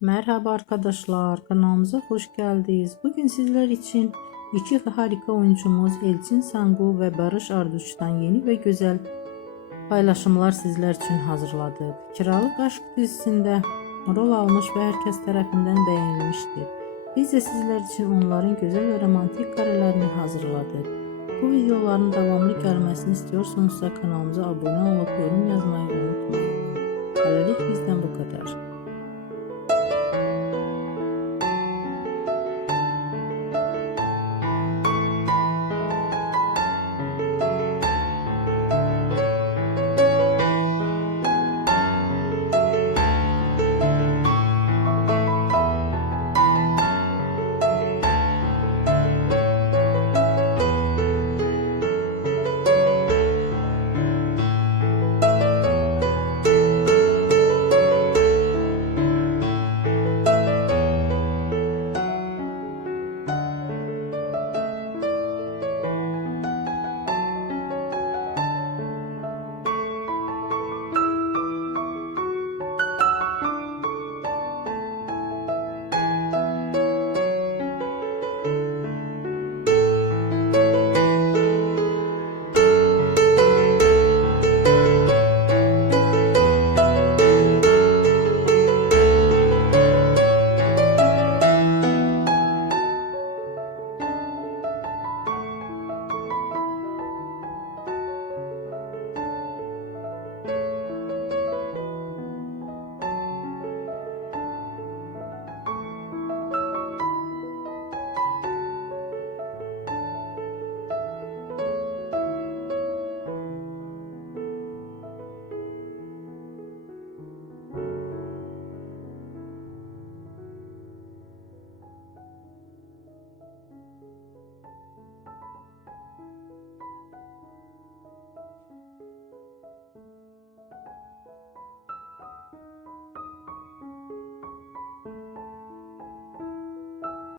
Merhaba arkadaşlar, kanalımıza hoş geldiniz. Bugün sizler için iki harika oyuncumuz Elçin Sangu ve Barış Arduç'tan yeni ve güzel paylaşımlar sizler için hazırladık. Kiralık Aşk dizisinde rol almış ve herkes tarafından beğenilmiştir. Biz de sizler için onların güzel ve romantik karelerini hazırladık. Bu videoların devamlı gelmesini istiyorsanız kanalımıza abone olup yorum yazmayı unutmayın. Hələlik bizdən bu